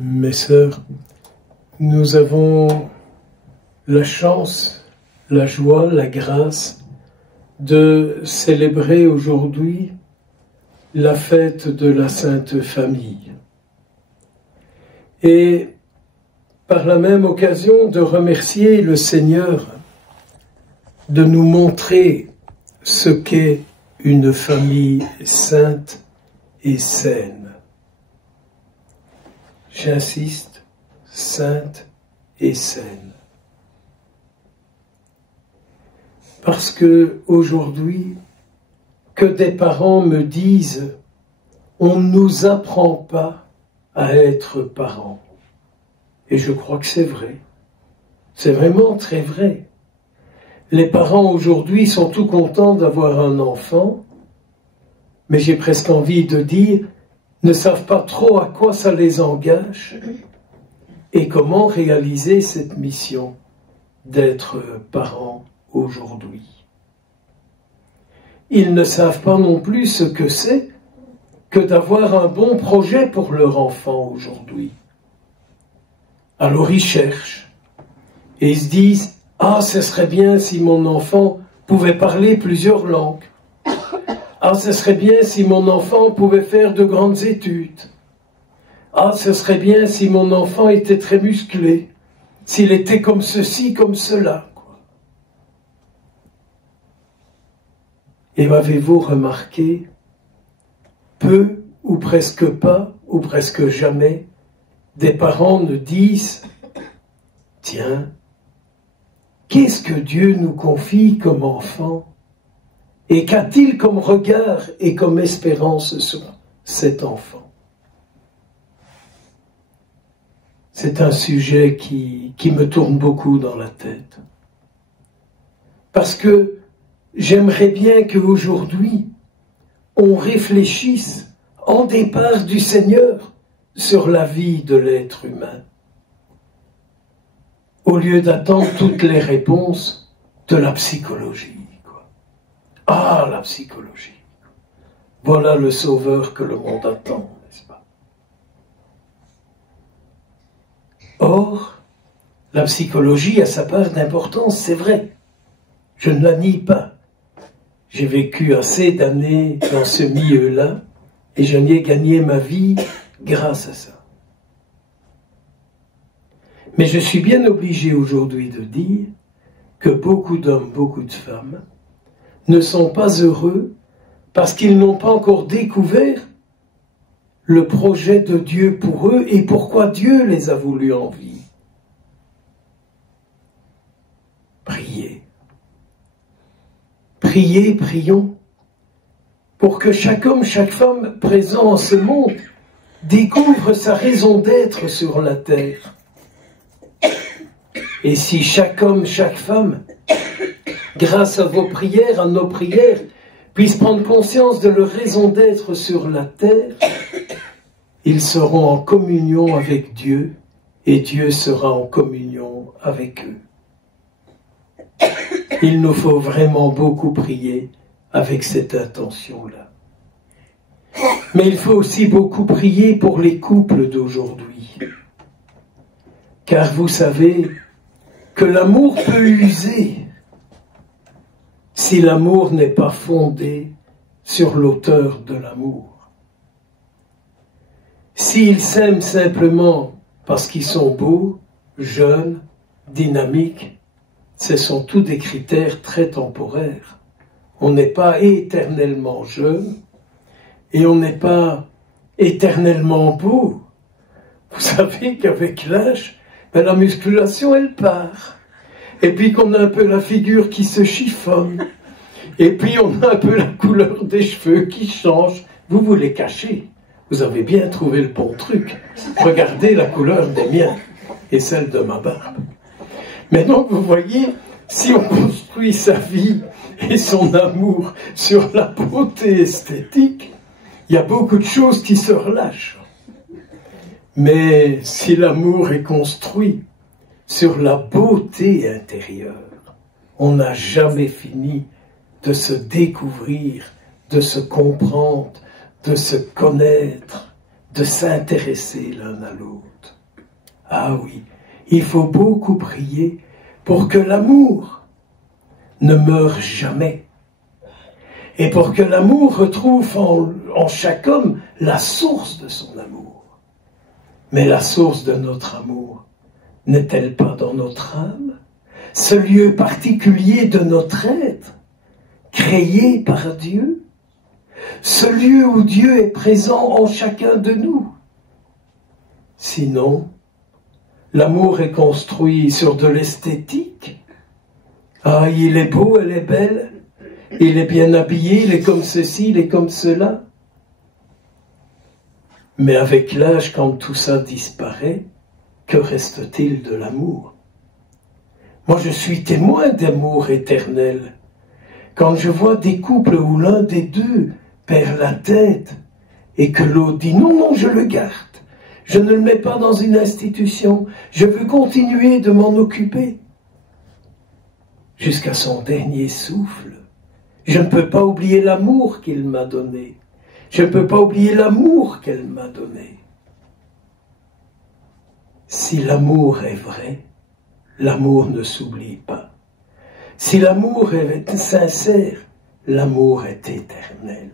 Mes sœurs, nous avons la chance, la joie, la grâce de célébrer aujourd'hui la fête de la Sainte Famille. Et par la même occasion de remercier le Seigneur de nous montrer ce qu'est une famille sainte et saine. J'insiste, sainte et saine. Parce que aujourd'hui, que des parents me disent « on ne nous apprend pas à être parents ». Et je crois que c'est vrai. C'est vraiment très vrai. Les parents aujourd'hui sont tout contents d'avoir un enfant, mais j'ai presque envie de dire, ne savent pas trop à quoi ça les engage et comment réaliser cette mission d'être parents aujourd'hui. Ils ne savent pas non plus ce que c'est que d'avoir un bon projet pour leur enfant aujourd'hui. Alors ils cherchent et ils se disent « Ah, ce serait bien si mon enfant pouvait parler plusieurs langues. Ah, ce serait bien si mon enfant pouvait faire de grandes études. Ah, ce serait bien si mon enfant était très musclé, s'il était comme ceci, comme cela. » Et avez-vous remarqué, peu ou presque pas, ou presque jamais, des parents ne disent « Tiens, qu'est-ce que Dieu nous confie comme enfant? Et qu'a-t-il comme regard et comme espérance sur cet enfant ?» C'est un sujet qui me tourne beaucoup dans la tête. Parce que j'aimerais bien qu'aujourd'hui, on réfléchisse en départ du Seigneur sur la vie de l'être humain, au lieu d'attendre toutes les réponses de la psychologie. Ah, la psychologie. Voilà le sauveur que le monde attend, n'est-ce pas? Or, la psychologie a sa part d'importance, c'est vrai. Je ne la nie pas. J'ai vécu assez d'années dans ce milieu-là et j'en ai gagné ma vie grâce à ça. Mais je suis bien obligé aujourd'hui de dire que beaucoup d'hommes, beaucoup de femmes ne sont pas heureux parce qu'ils n'ont pas encore découvert le projet de Dieu pour eux et pourquoi Dieu les a voulus en vie. Priez. Priez, prions, pour que chaque homme, chaque femme présent en ce monde découvre sa raison d'être sur la terre. Et si chaque homme, chaque femme, grâce à vos prières, à nos prières, puissent prendre conscience de leur raison d'être sur la terre, ils seront en communion avec Dieu et Dieu sera en communion avec eux. Il nous faut vraiment beaucoup prier avec cette intention-là. Mais il faut aussi beaucoup prier pour les couples d'aujourd'hui. Car vous savez que l'amour peut user si l'amour n'est pas fondé sur l'auteur de l'amour. S'ils s'aiment simplement parce qu'ils sont beaux, jeunes, dynamiques, ce sont tous des critères très temporaires. On n'est pas éternellement jeune et on n'est pas éternellement beau. Vous savez qu'avec l'âge, la musculation, elle part. Et puis qu'on a un peu la figure qui se chiffonne. Et puis on a un peu la couleur des cheveux qui change. Vous vous les cachez. Vous avez bien trouvé le bon truc. Regardez la couleur des miens et celle de ma barbe. Mais donc, vous voyez, si on construit sa vie et son amour sur la beauté esthétique, il y a beaucoup de choses qui se relâchent. Mais si l'amour est construit sur la beauté intérieure, on n'a jamais fini de se découvrir, de se comprendre, de se connaître, de s'intéresser l'un à l'autre. Ah oui, il faut beaucoup prier pour que l'amour ne meure jamais. Et pour que l'amour retrouve en chaque homme la source de son amour. Mais la source de notre amour n'est-elle pas dans notre âme, ce lieu particulier de notre être, créé par Dieu, ce lieu où Dieu est présent en chacun de nous? Sinon, l'amour est construit sur de l'esthétique. Ah, il est beau, elle est belle, il est bien habillé, il est comme ceci, il est comme cela. Mais avec l'âge, quand tout ça disparaît, que reste-t-il de l'amour? Moi, je suis témoin d'amour éternel. Quand je vois des couples où l'un des deux perd la tête et que l'autre dit « Non, non, je le garde. Je ne le mets pas dans une institution. Je veux continuer de m'en occuper. » Jusqu'à son dernier souffle. Je ne peux pas oublier l'amour qu'il m'a donné. Je ne peux pas oublier l'amour qu'elle m'a donné. Si l'amour est vrai, l'amour ne s'oublie pas. Si l'amour est sincère, l'amour est éternel.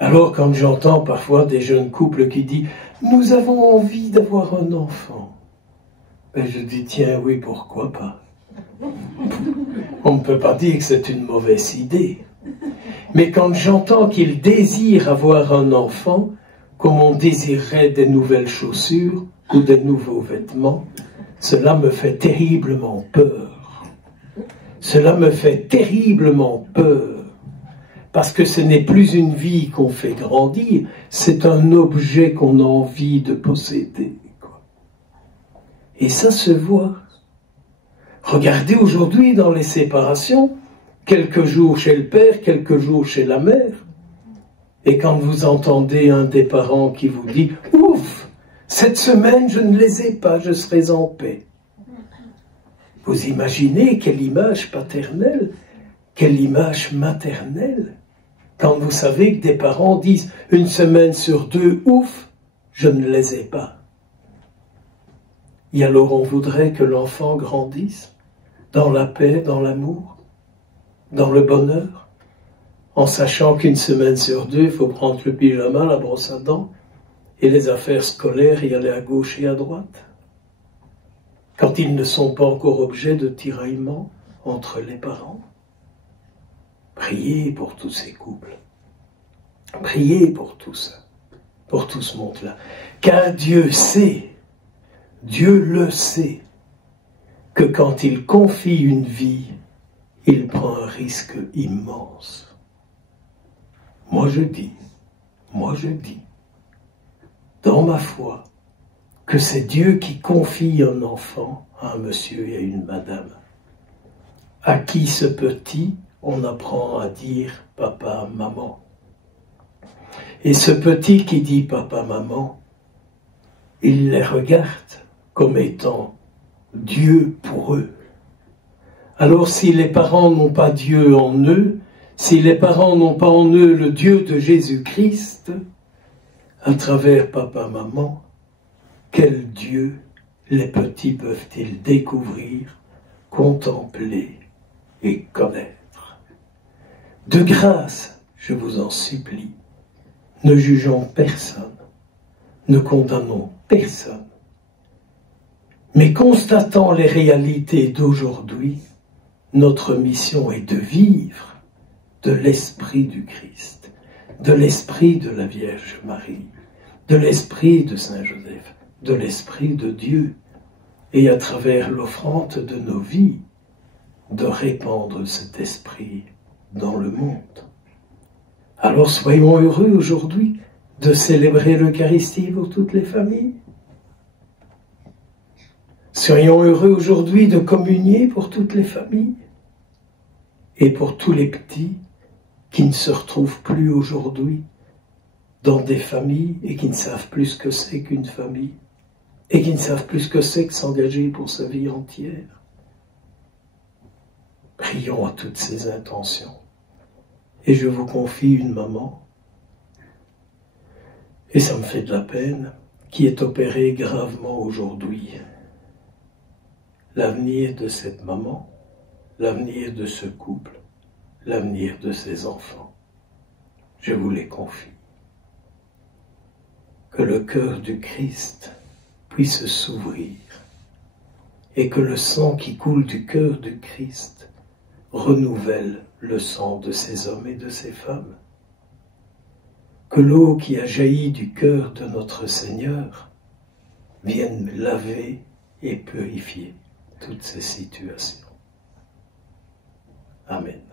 Alors quand j'entends parfois des jeunes couples qui disent « Nous avons envie d'avoir un enfant », ben je dis « Tiens, oui, pourquoi pas ?» On ne peut pas dire que c'est une mauvaise idée. Mais quand j'entends qu'ils désirent avoir un enfant, comme on désirerait des nouvelles chaussures ou des nouveaux vêtements, cela me fait terriblement peur. Cela me fait terriblement peur. Parce que ce n'est plus une vie qu'on fait grandir, c'est un objet qu'on a envie de posséder. Et ça se voit. Regardez aujourd'hui dans les séparations, quelques jours chez le père, quelques jours chez la mère. Et quand vous entendez un des parents qui vous dit « Ouf, cette semaine je ne les ai pas, je serai en paix ». Vous imaginez quelle image paternelle, quelle image maternelle, quand vous savez que des parents disent « Une semaine sur deux, ouf, je ne les ai pas ». Et alors on voudrait que l'enfant grandisse dans la paix, dans l'amour, dans le bonheur, en sachant qu'une semaine sur deux, il faut prendre le pyjama, la brosse à dents, et les affaires scolaires y aller à gauche et à droite. Quand ils ne sont pas encore objet de tiraillements entre les parents. Priez pour tous ces couples. Priez pour tout ça, pour tout ce monde-là. Car Dieu sait, Dieu le sait, que quand il confie une vie, il prend un risque immense. Moi je dis, dans ma foi, que c'est Dieu qui confie un enfant à un monsieur et à une madame, à qui ce petit, on apprend à dire papa, maman. Et ce petit qui dit papa, maman, il les regarde comme étant Dieu pour eux. Alors si les parents n'ont pas Dieu en eux, si les parents n'ont pas en eux le Dieu de Jésus-Christ, à travers papa, maman, quel Dieu les petits peuvent-ils découvrir, contempler et connaître? De grâce, je vous en supplie, ne jugeons personne, ne condamnons personne, mais constatant les réalités d'aujourd'hui, notre mission est de vivre de l'esprit du Christ, de l'esprit de la Vierge Marie, de l'esprit de Saint Joseph, de l'esprit de Dieu, et à travers l'offrande de nos vies, de répandre cet esprit dans le monde. Alors soyons heureux aujourd'hui de célébrer l'Eucharistie pour toutes les familles. Soyons heureux aujourd'hui de communier pour toutes les familles et pour tous les petits qui ne se retrouvent plus aujourd'hui dans des familles et qui ne savent plus ce que c'est qu'une famille et qui ne savent plus ce que c'est que s'engager pour sa vie entière. Prions à toutes ces intentions. Et je vous confie une maman. Et ça me fait de la peine, qui est opéré gravement aujourd'hui. L'avenir de cette maman, l'avenir de ce couple, l'avenir de ses enfants, je vous les confie. Que le cœur du Christ puisse s'ouvrir et que le sang qui coule du cœur du Christ renouvelle le sang de ces hommes et de ces femmes. Que l'eau qui a jailli du cœur de notre Seigneur vienne laver et purifier toutes ces situations. Amen.